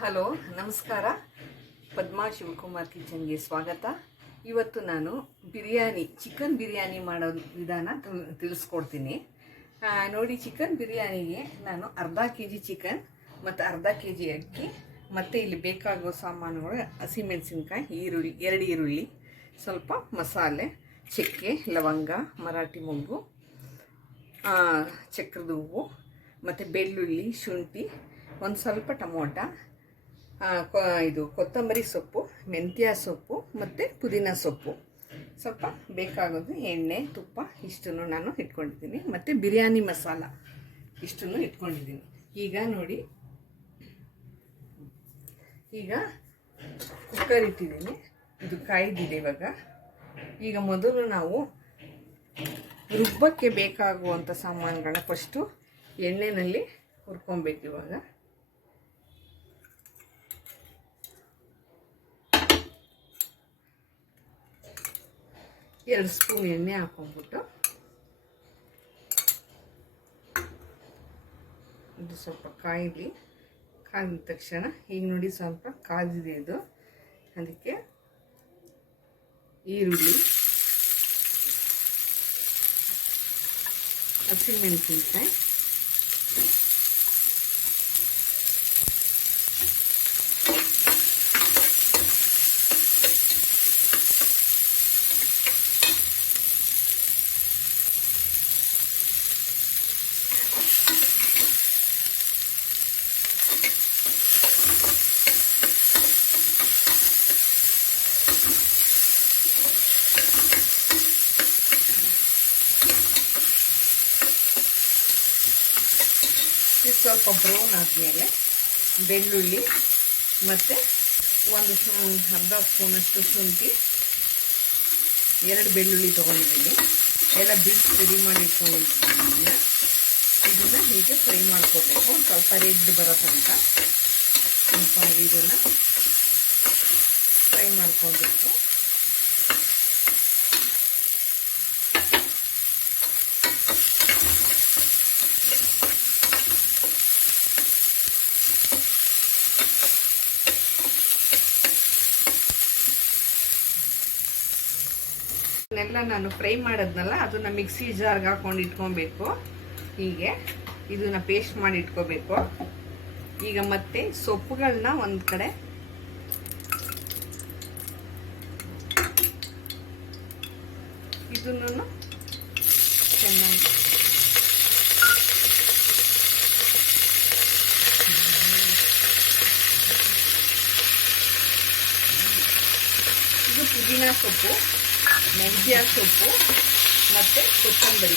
Hello, ನಮಸ್ಕಾರ. ಪದ್ಮಾ ಶಿವಕುಮಾರ್ ಕಿಚನ್ಗೆ ಸ್ವಾಗತ. ಇವತ್ತು ನಾನು ಚಿಕನ್ ಬಿರಿಯಾನಿ ಮಾಡೋ ವಿಧಾನ ತಿಳಿಸ್ಕೊಡ್ತೀನಿ. ನೋಡಿ, ಚಿಕನ್ ಬಿರಿಯಾನಿಗೆ ನಾನು ಅರ್ಧ kg ಚಿಕನ್ ಮತ್ತು ಅರ್ಧ kg ಅಕ್ಕಿ ಮತ್ತು ಇಲ್ಲಿ ಬೇಕಾಗುವ ಸಾಮಾನುಗಳು: ಹಸಿಮೆಣಸಿನ್ಕಾಯಿ, ಎರಡು ಈರುಳ್ಳಿ, ಸ್ವಲ್ಪ ಮಸಾಲೆ, ಚಕ್ಕೆ, ಲವಂಗ, ಮರಾಠಿ ಮೊಗ್ಗು, ಚಕ್ರದ ಹೂವು ಮತ್ತು ಬೆಳ್ಳುಳ್ಳಿ, ಶುಂಠಿ, ಒಂದು ಸ್ವಲ್ಪ ಟೊಮೊಟ, ಕೊತ್ತಂಬರಿ ಸೊಪ್ಪು, ಮೆಂತ್ಯ ಸೊಪ್ಪು ಮತ್ತು ಪುದೀನ ಸೊಪ್ಪು. ಸ್ವಲ್ಪ ಬೇಕಾಗೋದು ಎಣ್ಣೆ, ತುಪ್ಪ ಇಷ್ಟನ್ನು ನಾನು ಇಟ್ಕೊಂಡಿದ್ದೀನಿ. ಮತ್ತು ಬಿರಿಯಾನಿ ಮಸಾಲ ಇಷ್ಟನ್ನು ಇಟ್ಕೊಂಡಿದ್ದೀನಿ. ಈಗ ನೋಡಿ, ಈಗ ಕುಕ್ಕರ್ ಇಟ್ಟಿದ್ದೀನಿ, ಇದು ಕಾಯ್ದಿದೆ. ಈಗ ಮೊದಲು ನಾವು ರುಬ್ಬಕ್ಕೆ ಬೇಕಾಗುವಂಥ ಸಾಮಾನುಗಳನ್ನ ಫಸ್ಟು ಎಣ್ಣೆಯಲ್ಲಿ ಹುರ್ಕೊಬೇಕು. ಇವಾಗ 2 ಸ್ಪೂನ್ ಎಣ್ಣೆ ಹಾಕೊಂಡ್ಬಿಟ್ಟು ಇದು ಸ್ವಲ್ಪ ಕಾಯಿಲಿ. ಕಾದಿದ ತಕ್ಷಣ ಈಗ ನೋಡಿ ಸ್ವಲ್ಪ ಕಾದಿದೆ ಇದು. ಅದಕ್ಕೆ ಈರುಳ್ಳಿ, ಹಸಿಮೆಣಸಿನ್ಕಾಯಿ, ಸ್ವಲ್ಪ ಬ್ರೌನ್ ಆದಮೇಲೆ ಬೆಳ್ಳುಳ್ಳಿ ಮತ್ತು ಅರ್ಧ ಸ್ಪೂನಷ್ಟು ಶುಂಠಿ, 2 ಬೆಳ್ಳುಳ್ಳಿ ತೊಗೊಂಡಿದ್ದೀನಿ. ಎಲ್ಲ ಬಿಡಿಸಿ ರೆಡಿ ಮಾಡಿ ಇಟ್ಕೊಂಡಿದ್ದೀನಿ. ಇದನ್ನು ಹೀಗೆ ಫ್ರೈ ಮಾಡ್ಕೋಬೇಕು, ಸ್ವಲ್ಪ ರೆಡ್ ಬರೋ ತನಕ. ಸ್ವಲ್ಪ ಇದನ್ನು ಫ್ರೈ ಮಾಡ್ಕೊಬೇಕು. ಎಲ್ಲ ನಾನು ಫ್ರೈ ಮಾಡೋದ್ನಲ್ಲ, ಅದನ್ನು ಮಿಕ್ಸಿ ಜಾರ್ಗೆ ಹಾಕೊಂಡು ಇಟ್ಕೊಬೇಕು. ಹೀಗೆ ಇದನ್ನು ಪೇಸ್ಟ್ ಮಾಡಿ ಇಟ್ಕೋಬೇಕು. ಈಗ ಮತ್ತೆ ಸೊಪ್ಪುಗಳನ್ನ ಒಂದು ಕಡೆ ಇದನ್ನು ಚೆನ್ನಾಗಿ ಇದು ಪುದೀನ ಸೊಪ್ಪು, ಮೆಂತ್ಯ ಸೊಪ್ಪು ಮತ್ತು ಕೊತ್ತಂಬರಿ,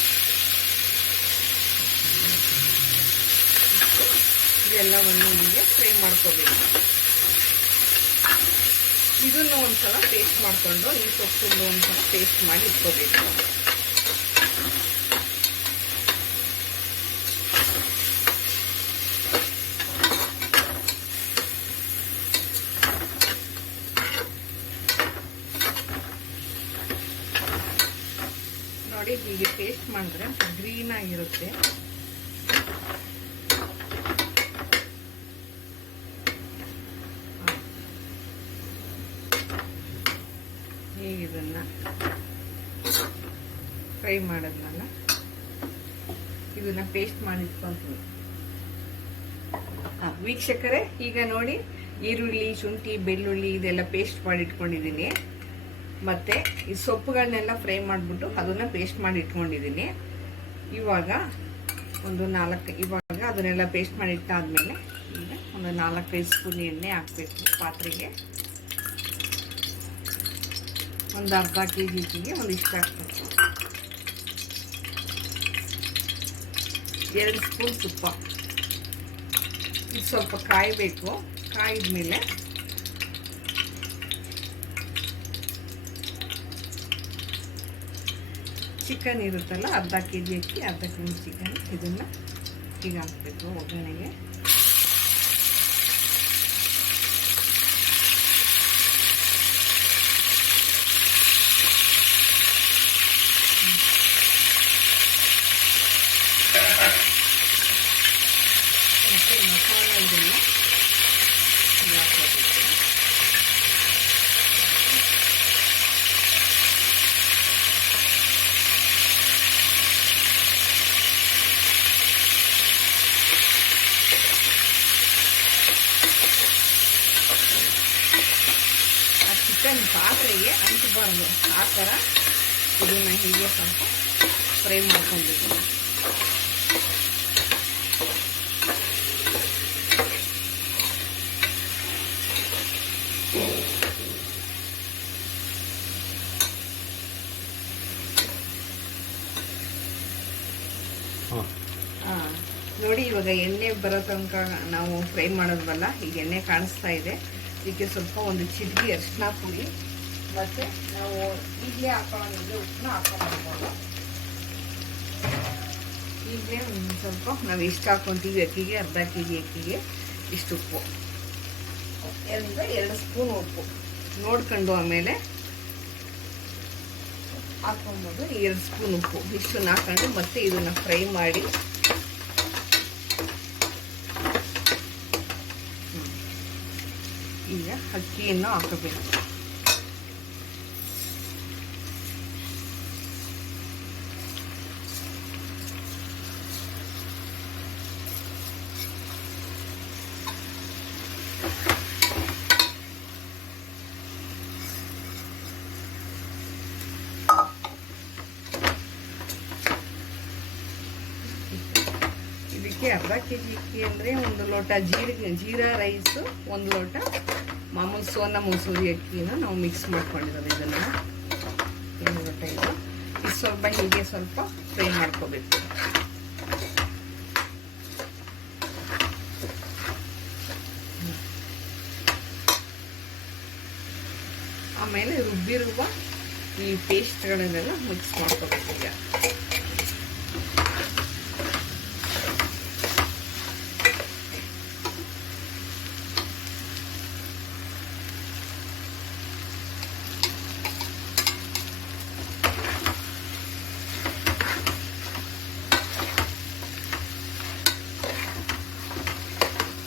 ಇದೆಲ್ಲವನ್ನು ಹೀಗೆ ಫ್ರೈ ಮಾಡ್ಕೋಬೇಕು. ಇದನ್ನು ಒಂದ್ಸಲ ಪೇಸ್ಟ್ ಮಾಡಿಕೊಂಡು ಈ ಸೊಪ್ಪನ್ನು ಒಂದ್ಸಲ ಪೇಸ್ಟ್ ಮಾಡಿ ಇಟ್ಕೋಬೇಕು. ನೋಡಿ, ಹೀಗೆ ಪೇಸ್ಟ್ ಮಾಡಿದ್ರೆ ಗ್ರೀನ್ ಆಗಿರುತ್ತೆ. ಈಗ ಇದನ್ನು ಫ್ರೈ ಮಾಡೋದ್ನಲ್ಲ, ಇದನ್ನ ಪೇಸ್ಟ್ ಮಾಡಿ ಇಟ್ಕೊಂತೀನಿ. ವೀಕ್ಷಕರೇ, ಈಗ ನೋಡಿ, ಈರುಳ್ಳಿ, ಶುಂಠಿ, ಬೆಳ್ಳುಳ್ಳಿ ಇದೆಲ್ಲ ಪೇಸ್ಟ್ ಮಾಡಿ ಇಟ್ಕೊಂಡಿದ್ದೀನಿ. ಮತ್ತು ಈ ಸೊಪ್ಪುಗಳನ್ನೆಲ್ಲ ಫ್ರೈ ಮಾಡಿಬಿಟ್ಟು ಅದನ್ನು ಪೇಸ್ಟ್ ಮಾಡಿ ಇಟ್ಕೊಂಡಿದ್ದೀನಿ. ಇವಾಗ ಅದನ್ನೆಲ್ಲ ಪೇಸ್ಟ್ ಮಾಡಿ ಇಟ್ಟಾದ್ಮೇಲೆ ಈಗ ಒಂದು 4-5 ಸ್ಪೂನ್ ಎಣ್ಣೆ ಹಾಕಬೇಕು ಪಾತ್ರೆಗೆ. ಒಂದು ಅರ್ಧ kg ಒಂದಿಷ್ಟು ಹಾಕ್ಬೇಕು. 2 ಸ್ಪೂನ್ ತುಪ್ಪ. ಇದು ಸ್ವಲ್ಪ ಕಾಯಬೇಕು. ಕಾಯಿದ್ಮೇಲೆ ಚಿಕನ್ ಇರುತ್ತಲ್ಲ, ಅರ್ಧ kg ಅಕ್ಕಿ, ಅರ್ಧ kg ಚಿಕನ್, ಇದನ್ನು ಈಗ ಹಾಕಬೇಕು ಒಗ್ಗರಣೆಗೆ. ಮತ್ತು ಮಸಾಲೆ ಇದೆಲ್ಲ ಚಿಕನ್ ಪಾತ್ರೆಗೆ ಅಂಟಬಾರ್ದು ಆ ಥರ ಇದನ್ನು ಹೀಗೆ ಸ್ವಲ್ಪ ಫ್ರೈ ಮಾಡ್ಕೊಂಡಿದ್ದೀನಿ. ನೋಡಿ ಇವಾಗ ಎಣ್ಣೆ ಬರೋ ತನಕ ನಾವು ಫ್ರೈ ಮಾಡೋದ್ವಲ್ಲ, ಈಗ ಎಣ್ಣೆ ಕಾಣಿಸ್ತಾ ಇದೆ. ಇದಕ್ಕೆ ಸ್ವಲ್ಪ ಒಂದು ಚಿಟಿಕೆ ಅರಿಶಿನ ಪುಡಿ ಮತ್ತು ನಾವು ಈಗಲೇ ಹಾಕೊಳ್ಳೋಂಗಿದ್ರೆ ಉಪ್ಪನ್ನ ಹಾಕೊಂಡ್ಬೋದು. ಈಗಲೇ ಒಂದು ಸ್ವಲ್ಪ ನಾವು ಎಷ್ಟು ಹಾಕ್ಕೊತೀವಿ ಅಕ್ಕಿಗೆ, ಅರ್ಧ ಕೆ ಜಿ ಅಕ್ಕಿಗೆ ಇಷ್ಟು ಉಪ್ಪು, 2 ಸ್ಪೂನ್ ಉಪ್ಪು ನೋಡ್ಕೊಂಡು ಆಮೇಲೆ ಹಾಕ್ಕೊಬೋದು. 2 ಸ್ಪೂನ್ ಉಪ್ಪು ಇಷ್ಟನ್ನು ಹಾಕೊಂಡು ಮತ್ತೆ ಇದನ್ನು ಫ್ರೈ ಮಾಡಿ ಈಗ ಅಕ್ಕಿಯನ್ನು ಹಾಕಬೇಕು. ಇದಕ್ಕೆ ಅರ್ಧ ಕೆ ಜಿ ಅಕ್ಕಿ ಅಂದರೆ 1 ಲೋಟ ಜೀರಾ ರೈಸು, 1 ಲೋಟ ಮಾಮೂಲು ಸೋನಾ ಮಸೂರಿ ಅಕ್ಕಿನ ನಾವು ಮಿಕ್ಸ್ ಮಾಡ್ಕೊಂಡಿರೋದು. ಇದನ್ನು 2 ಲೋಟ ಇದು ಸ್ವಲ್ಪ ಹೀಗೆ ಸ್ವಲ್ಪ ಫ್ರೈ ಮಾಡ್ಕೋಬೇಕು. ಆಮೇಲೆ ರುಬ್ಬಿರುವ ಈ ಪೇಸ್ಟ್ಗಳನ್ನೆಲ್ಲ ಮಿಕ್ಸ್ ಮಾಡ್ಕೋಬೇಕು. ಈಗ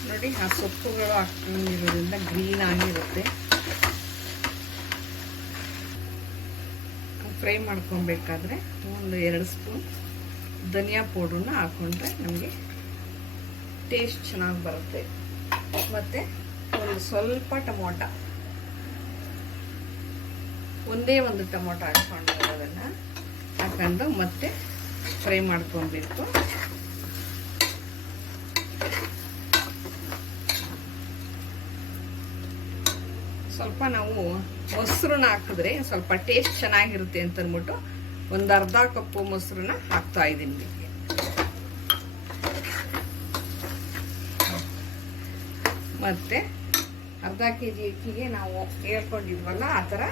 ನೋಡಿ ಆ ಸೊಪ್ಪುಗಳು ಹಾಕೊಂಡಿರೋದ್ರಿಂದ ಗ್ರೀನ್ ಆಗಿರುತ್ತೆ. ಫ್ರೈ ಮಾಡ್ಕೊಬೇಕಾದ್ರೆ 1-2 ಸ್ಪೂನ್ ಧನಿಯಾ ಪೌಡ್ರನ್ನ ಹಾಕೊಂಡ್ರೆ ನಮಗೆ ಟೇಸ್ಟ್ ಚೆನ್ನಾಗಿ ಬರುತ್ತೆ. ಮತ್ತು ಸ್ವಲ್ಪ ಟೊಮೊಟೊ, ಒಂದೇ ಒಂದು ಟೊಮೊಟೊ ಹಾಕ್ಕೊಂಡಿರೋದನ್ನು ಹಾಕೊಂಡು ಮತ್ತೆ ಫ್ರೈ ಮಾಡ್ಕೊಬೇಕು. ಸ್ವಲ್ಪ ನಾವು ಮೊಸರನ್ನ ಹಾಕಿದ್ರೆ ಸ್ವಲ್ಪ ಟೇಸ್ಟ್ ಚೆನ್ನಾಗಿರುತ್ತೆ ಅಂತ ಅಂದ್ಬಿಟ್ಟು 1/2 ಕಪ್ಪು ಮೊಸರನ್ನ ಹಾಕ್ತಾ ಇದ್ದೀನಿ. ಮತ್ತೆ ಅರ್ಧ ಕೆ ಜಿ ಅಕ್ಕಿಗೆ ನಾವು ಹೇಳ್ಕೊಂಡಿದ್ವಲ್ಲ ಆ ಥರ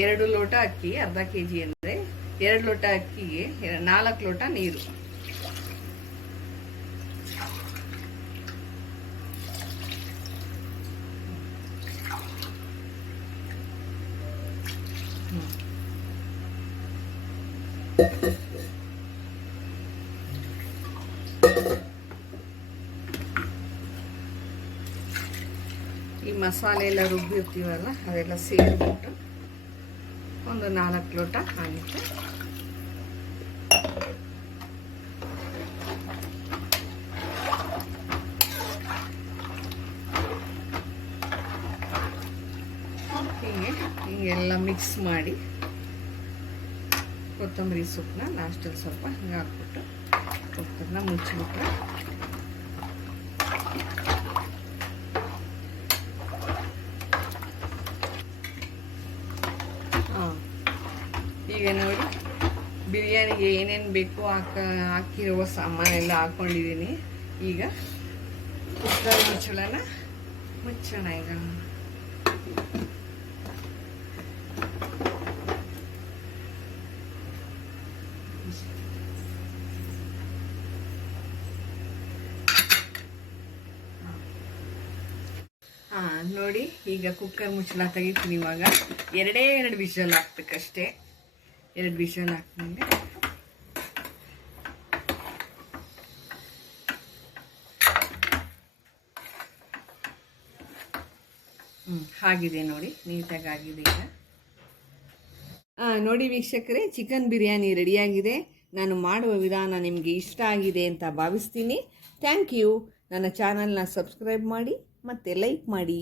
2 ಲೋಟ ಅಕ್ಕಿ, ಅರ್ಧ ಕೆ ಜಿ ಅಂದರೆ 2 ಲೋಟ ಅಕ್ಕಿಗೆ 4 ಲೋಟ ನೀರು. ಈ ಮಸಾಲೆ ಎಲ್ಲ ರುಬ್ಬಿರ್ತೀವಲ್ಲ ಅದೆಲ್ಲ ಸೇರಿಬಿಟ್ಟು 4 ಲೋಟ ಆಗುತ್ತೆ. ಹಿಂಗೆಲ್ಲ ಮಿಕ್ಸ್ ಮಾಡಿ ಕೊತ್ತಂಬರಿ ಸೊಪ್ಪನ್ನ ಲಾಸ್ಟಲ್ಲಿ ಸ್ವಲ್ಪ ಹಿಂಗೆ ಹಾಕ್ಬಿಟ್ಟು ಕೊತ್ತಂಬರಿನ ಮುಚ್ಚಿಬಿಟ್ರೆ ಈಗ ನೋಡಿ ಬಿರಿಯಾನಿಗೆ ಏನೇನು ಬೇಕು ಹಾಕಿರುವ ಸಾಮಾನೆಲ್ಲ ಹಾಕ್ಕೊಂಡಿದ್ದೀನಿ. ಈಗ ಕುಕ್ಕರ್ ಮುಚ್ಚೋಣ ಈಗ. ನೋಡಿ ಈಗ ಕುಕ್ಕರ್ ಮುಚ್ಚಳ ತೆಗಿತೀನಿ. ಇವಾಗ 2 ವಿಷಲ್ ಹಾಕ್ಬೇಕಷ್ಟೇ. 2 ವಿಷಲ್ ಹಾಕ್ಮೇಲೆ ಆಗಿದೆ ನೋಡಿ, ನೀಟಾಗಿ ಆಗಿದೆ. ಈಗ ನೋಡಿ ವೀಕ್ಷಕರೇ, ಚಿಕನ್ ಬಿರಿಯಾನಿ ರೆಡಿಯಾಗಿದೆ. ನಾನು ಮಾಡುವ ವಿಧಾನ ನಿಮಗೆ ಇಷ್ಟ ಆಗಿದೆ ಅಂತ ಭಾವಿಸ್ತೀನಿ. Thank you. ನನ್ನ ಚಾನಲ್ನ ಸಬ್ಸ್ಕ್ರೈಬ್ ಮಾಡಿ ಮತ್ತು ಲೈಕ್ ಮಾಡಿ.